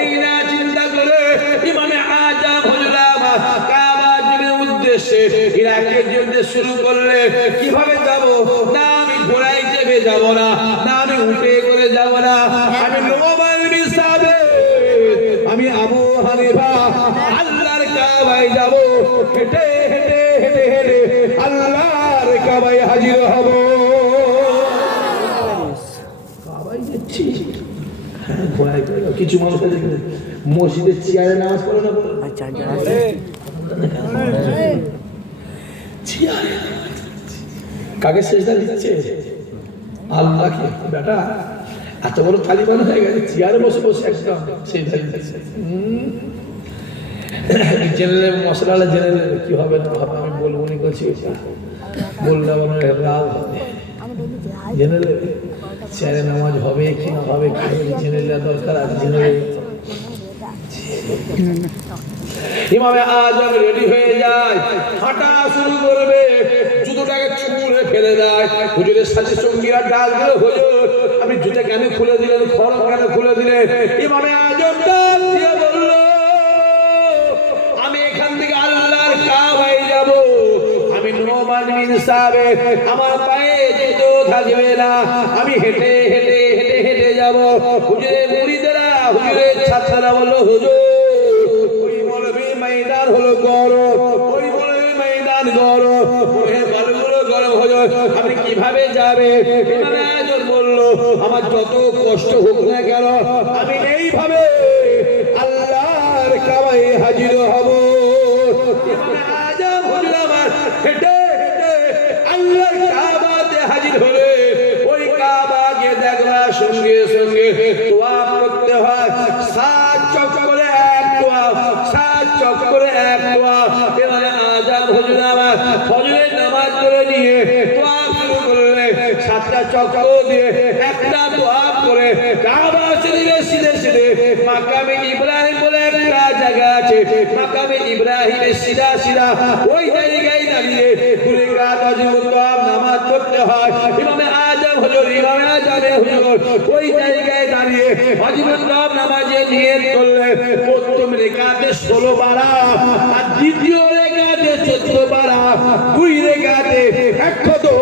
এই না চিন্তা করে ইমামে আজম হুজুর কাবা জীবনের উদ্দেশ্যে ইরাকের যুদ্ধে শুরু করলে। কিভাবে যাব? না আমি ঘোড়ায় চেপে যাব না, না আমি উঠে করে যাব না, আমি নোমান বিন সাবিত, আমি আবু হানিফা আল্লাহর কাবায় যাব। হেঁটে হেঁটে হেঁটে হেঁটে আল্লাহর কাবায় হাজির হব। কাবায় যাচ্ছি, কিছু মানুষ মসজিদের চেয়ারে নামাজ পড়ে না, কাকে সেজদা দিচ্ছে? আল্লাহকে বেটা এত বড় তালিবান হয়ে গেছে, চেয়ারে বসে বসে একদম সেই জেনারেল মশলা জেনারেল কি হবে না হবে আমি বলবো নি করছি, বললে আমার রাগ হবে। জেনারেল চেয়ারে নামাজ হবে কি না হবে, জেনারেল দরকার আছে। জেনারেল ইমামে আজম রেডি হয়ে যায়, হাঁটা শুরু করবে, জুতোটাকে ছুঁড়ে ফেলে দেয়। হুজুরের সাথে সঙ্গীরা ডাক দিল, হুজুর আপনি জুতো কেন খুলে দিলেন, খড়ম কেন খুলে দিলেন? ইমামে আজম ডাক দিয়ে বলল, আমি এখান থেকে আল্লাহর কাবায় যাব, আমি নোমান বিন সাবেক, আমার পায়ে জুতো থাকবে না, আমি হেঁটে হেঁটে হেঁটে হেঁটে যাব। হুজুরের মুরিদেরা, হুজুরের ছাত্ররা বলল, হুজুর ময়দান হলো গরম, ওই বলে ময়দান গরম, ওহে বালুগুলো গরম হয়ে আপনি কিভাবে যাবে? ইমামে আজম বলল, আমার যত কষ্ট হোক না কেন আমি এইভাবে আল্লাহর কাবায় হাজির হব। ইমামে আজম হুজুর আমার হেঁটে হেঁটে আল্লাহর কাবাতে হাজির হলে ওই কাবাকে দেখবার সঙ্গে সঙ্গে তোয়াফ করতে হয়, 7 চক্করে এক তোয়াফ, 7 চক্করে এক তোয়াফ। ইমামে আজম হুজুর আমার ফজরের নামাজ পড়ে নিয়ে তোয়াফ শুরু করলে 7টা চক্কর দিয়ে একটা তোয়াফ করে কাবা শরীফের সিধে সিধে মাকামে ইব্রাহিম বলে একটা জায়গা আছে, মাকামে ইব্রাহিমের সিধা সিধা ওই জায়গায় দাঁড়িয়ে দুই রাকাত ওয়াজিব তোয়াফ নামাজ পড়তে হয়। ইমামে আজম হুজুর, ইমামে আজম হুজুর ওই জায়গায় দাঁড়িয়ে ওয়াজিব তোয়াফ নামাজে নিয়ত করলে প্রথম রাকাতে 16 পারা আর দ্বিতীয় রাকাতে 14 পারা, 2 রাকাতে 1 খতম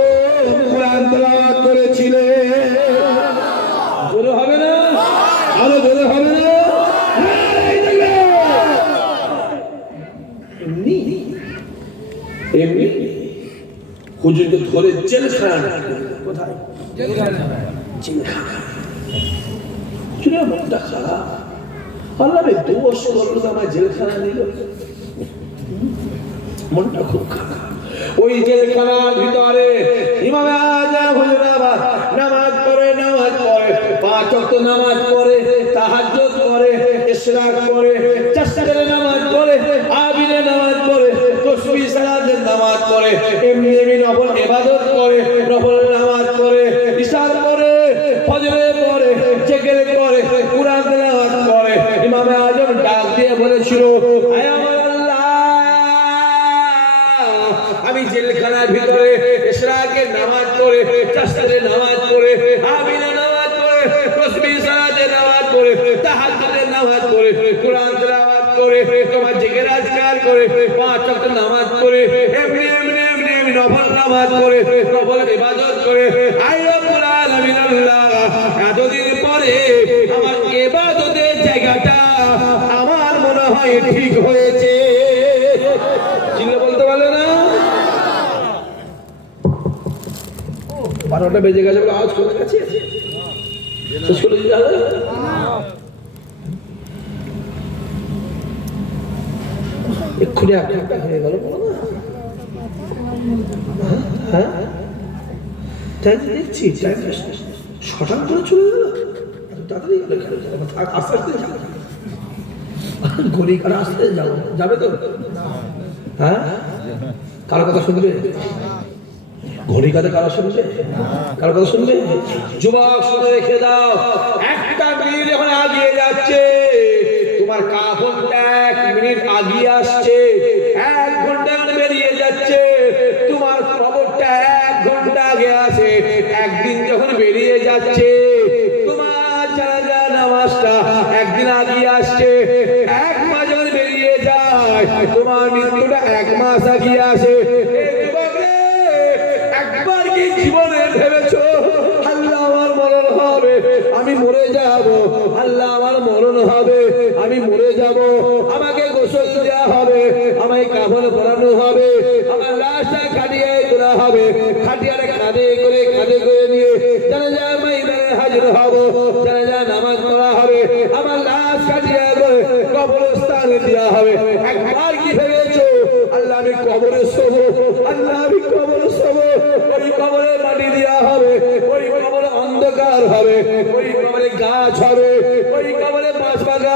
কুরআন তেলাওয়াত করেছিলেন। জোরে হবে না, আরো জোরে হবে না? এমনি এমনি হুজুরকে ধরে জেলখানা, কোথায় জেলখানা? হুজুরের মনটা খারাপ, আল্লাহ রে 2 বছর হলো আমার জেলখানা নিল, মনটা খুব খারাপ। ওই জেলখানার ভিতরে ইমামে আজম হুজুর নামাজ পড়ে, 5 ওয়াক্ত নামাজ পড়ে, তাহাজ্জুদ পড়ে, ইশরাক পড়ে, চাষারের নামাজ পড়ে, আবিনের নামাজ পড়ে, তাসবিহ সালাতের নামাজ পড়ে, এমনি এমনি নফল ইবাদত করে, নফল নামাজ পড়ে, ইশার পড়ে, ফজরে পড়ে, জেকের করে, কুরআন তেলাওয়াত করে। ইমামে আজম ডাক দিয়ে বলেছিল, আয় আমার আল্লাহ, আমি জেলখানার ভিতরে ইশরাকের নামাজ পড়ে, চাষারের নামাজ পড়ে, আবিনের নামাজ পড়ে, তাসবিহ সালাতের নামাজ পড়ে, তাহাজ্জুদের নামাজ পড়ে, কুরআন তেলাওয়াত করে, তোমার জিকির আজকার করে, 5 ওয়াক্ত নামাজ পড়ে, এমনি এমনি এমনি এমনি নফল নামাজ পড়ে, নফল ইবাদত করে। আয় রব্বুল আলামিন আল্লাহ, এতদিন পরে আমার ইবাদতের জায়গাটা আমার মনে হয় ঠিক হয়েছে। চিল্লা বলতে পারলে না? 12টা বেজে গেছে বলে আওয়াজ করে গেছে, শেষ করে দিতে হবে। এক্ষুনি 1 ঘন্টা হয়ে গেল, হ্যাঁ তাই দেখছি টাইম শটান করে চলে গেল, তাড়াতাড়ি গেল, আস্তে আস্তে যাবো, ঘড়ি কাটা আস্তে যাবো, যাবে তো? হ্যাঁ, কারো কথা শুনবে? ঘড়ি কাটে কারো শুনবে? কারো কথা শুনবে? যুবক শুনে রেখে দাও, একটা মিনিট এখন আগিয়ে যাচ্ছে, তোমার কাফনটা 1 মিনিট আগিয়ে আসছে, 1 ঘন্টা বেরিয়ে যাচ্ছে, তোমার খবরটা 1 ঘন্টা আগে আসে। একদিন যখন বেরিয়ে যাচ্ছে, তোমার জানাজা নামাজটা একদিন আগিয়ে আসছে, 1 মাস যখন বেরিয়ে যায়, তোমার মৃত্যুটা 1 মাস আগিয়ে আসে। একবার কি জীবনে ভেবেছো আল্লাহ আমার মরণ হবে, আমি মরে যাব, আল্লাহ আমার মরণ হবে, আমি মরে যাব, আমাকে গোসল দেওয়া হবে, আমায় কাফন পরানো হবে, আমার লাশটা খাটিয়ে তোলা হবে, খাটিয়ারে কাঁধে করে নিয়ে জানাজা ময়দানে হাজির হব, জানাজা নামাজ পড়া হবে, আমার লাশ খাটিয়ে করে কবরস্থানে দেওয়া হবে। একবার কি ভেবেছো আল্লাহ আমি কবরে শোবো, আল্লাহ আমি কবরে শোবো, ওই কবরে মাটি দেওয়া হবে, ওই কবরে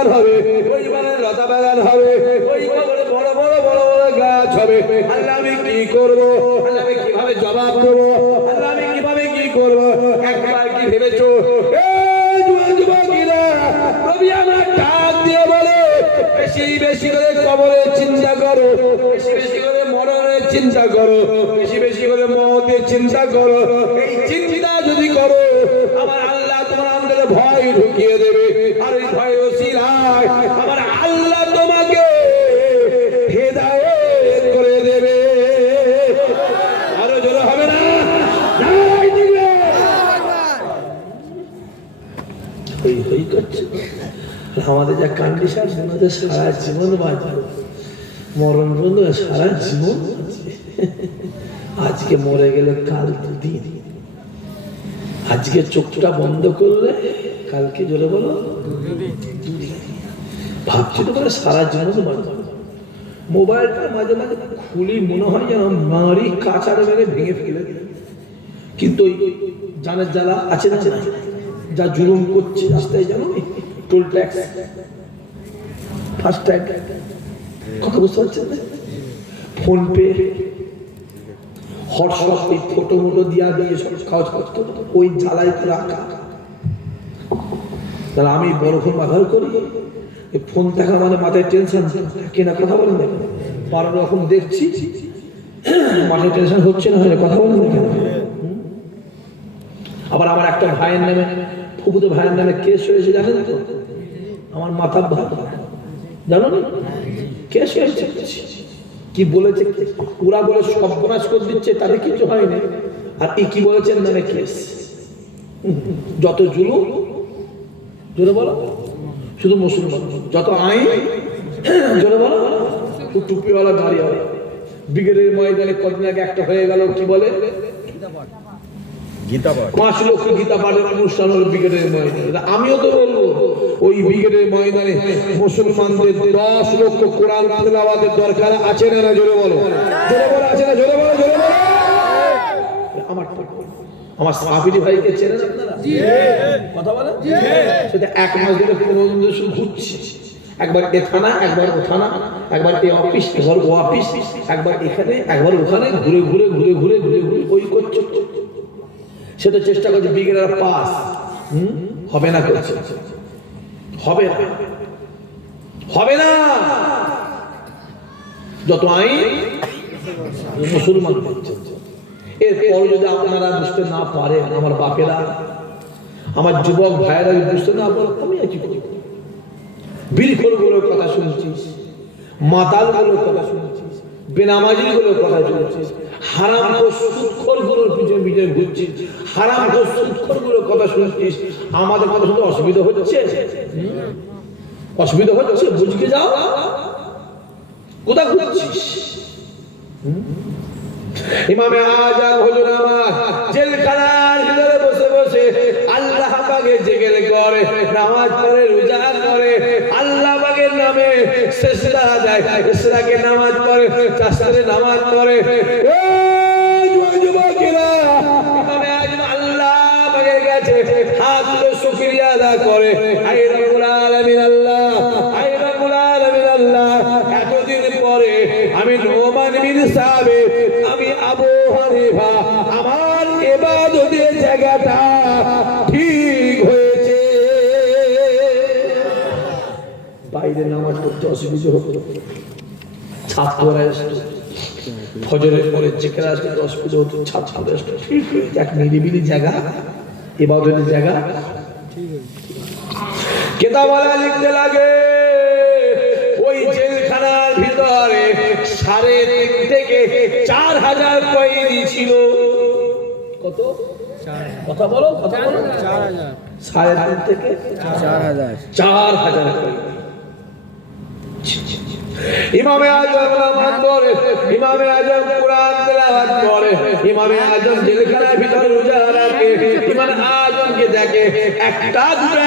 বাগান হবে, ওই বাগানে লতা বাগান হবে, ওই কবরে বড় বড় বড় বড় গাছ হবে। আল্লাহ আমি কি করবো? আল্লাহ আমি কিভাবে জবাব দেবো? আল্লাহ আমি কিভাবে কি করবো? একবার কি ভেবেছো? যুবকেরা, নবী আমার ডাক দিয়ে বলে, বেশি বেশি করে কবরের চিন্তা করো, বেশি বেশি করে মরণের চিন্তা করো, বেশি বেশি করে মওতের চিন্তা করো। এই চিন্তা যদি করো, আমার আল্লাহ তোমার অন্তরে ভয় ঢুকিয়ে দেবে। আর এই ভয় ওসিলায় আমার আল্লাহ তোমাকে হেদায়েত করে দেবে। আরো জোরে হবে না? হই করছে। আমাদের যা কন্ডিশন, আমাদের সারা জীবন বাঁচবে, মরণ বন্ধু সারা জীবন বাঁচবে। আজকে মরে গেলে কাল দুদিন, আজকে চোখটা বন্ধ করলে কালকে জোরে বলো ভাবছি তো করে সারা জীবন বাঁচবে। মোবাইলটা মাঝে মাঝে খুলি, মনে হয় যেন মারি কাঁচারে মেরে ভেঙে ফেলে, কিন্তু ওই জানের জ্বালা আছে না, যা জুলুম করছে রাস্তায়, জানো টোল ট্যাক্স, ফাস্ট ট্যাগ, কথা বুঝতে পারছেন না? ফোন পে, হোয়াটসঅ্যাপ, এই ফটো মোটো দিয়া দিয়ে সব কাজ করতো, ওই জ্বালায় তো রাখা। তাহলে আমি বড় ফোন ব্যবহার করি, এই ফোন দেখা মানে মাথায় টেনশন, কেনা কথা বলেন না, 12 রকম দেখছি, মাথায় টেনশন হচ্ছে না, হয় কথা বলেন না কেন? আবার আমার একটা ভাইয়ের নামে, ফুফুতো ভাইয়ের নামে কেস হয়েছে, জানেন তো? আমার মাথা ভালো, জানো না কেস হয়েছে, কি বলেছে? ওরা বলে সর্বনাশ করে দিচ্ছে, তাদের কিছু হয়নি। আর কি বলেছেন নামে কেস, যত জুলুম, জোরে বলো, শুধু মুসলমান, যত আইন, জোরে বলো, টুপিওয়ালা দাঁড়িয়ে, ব্রিগেডের ময়দানে কদিন আগে একটা হয়ে গেল, কি বলে 5 লক্ষ গীতা পাঠের অনুষ্ঠান হলো ব্রিগেডের ময়দানে। আমিও তো বলবো, ওই ব্রিগেডের ময়দানে মুসলমানদের 10 লক্ষ কোরআন তেলাওয়াতের দরকার আছে না? জোরে বলো, জোরে বলো, আছে না? জোরে বলো, জোরে বলো। আমার সাহাবী ভাইকে চেনেন আপনারা? জি, কথা বলেন। জি, সেটা 1 মাস ধরে 15 দিন ধরে শুধু ঘুরছে, একবার এ থানা, একবার ও থানা, একবার এই অফিস, একবার ও অফিস, একবার এখানে, একবার ওখানে, ঘুরে ঘুরে ঘুরে ঘুরে ঘুরে ঘুরে ওই করছে। সেটা চেষ্টা করছে ব্রিগেডের পাস, হবে না, করছে, হবে না, হবে না। যত আইন মুসলমান হচ্ছে। এরপর যদি আপনারা বুঝতে না পারেন, আমার বাপেরা, আমার যুবক ভাইয়েরা বুঝতে না পারে, আমি কি করি? বিলখোরগুলোর কথা শুনছিস, মাতালগুলোর কথা শুনছিস, বেনামাজিগুলোর কথা শুনছিস, হারাম ও সুদখোরগুলোর পিছনে পিছনে ঘুরছিস, হারাম ও সুদখোরগুলোর কথা শুনছিস। আমাদের কথা শুনতে অসুবিধা হচ্ছে? অসুবিধা হচ্ছে? বুঝকে যাও, কোথা ঘুরছিস? ইমামে আজম হুজুর আমার জেলখানার ভিতরে বসে বসে আল্লাহ পাকের জিকির করে, নামাজ পড়ে, রোজা করে, আল্লাহ পাকের নামে সিজদা দেয়, ইশরাকে নামাজ পড়ে, তাসবিহে নামাজ পড়ে। এই যুবকেরা, ইমামে আজম আল্লাহ পাকের কাছে হাত তুলে শুকরিয়া আদা করে, আয় রব্বুল আলামিন আল্লাহ, আয় রব্বুল আলামিন আল্লাহ, এতদিন পরে আমি নোমান বিন সাবিত, আমি আবু হানিফা, আমার ইবাদতের জায়গাটা ঠিক হয়েছে। বাইরে নামাজ পড়তে অসুবিধা হতো, ছাত্ররা আসতো, ফজরের পরে জিকির আসতে অসুবিধা হতো, ছাত্ররা আসতো, ঠিক হয়েছে, এক নিরিবিলি জায়গা, ইবাদতের জায়গা। কেতাবওয়ালা লিখতে লাগে, ওই জেলখানার ভিতরে 3.5 থেকে 4,000 কয়েদি ছিল। কত? কথা বলো, কথা বলো। 3.5 থেকে 4,000 কয়েদি। ইমামে আজম নামাজ পড়ে, ইমামে আজম কোরআন তেলাওয়াত করে, ইমামে আজম জেলখানার ভিতরে রোজা রাখে, ইমামে আজমকে দেখে একটা দুটো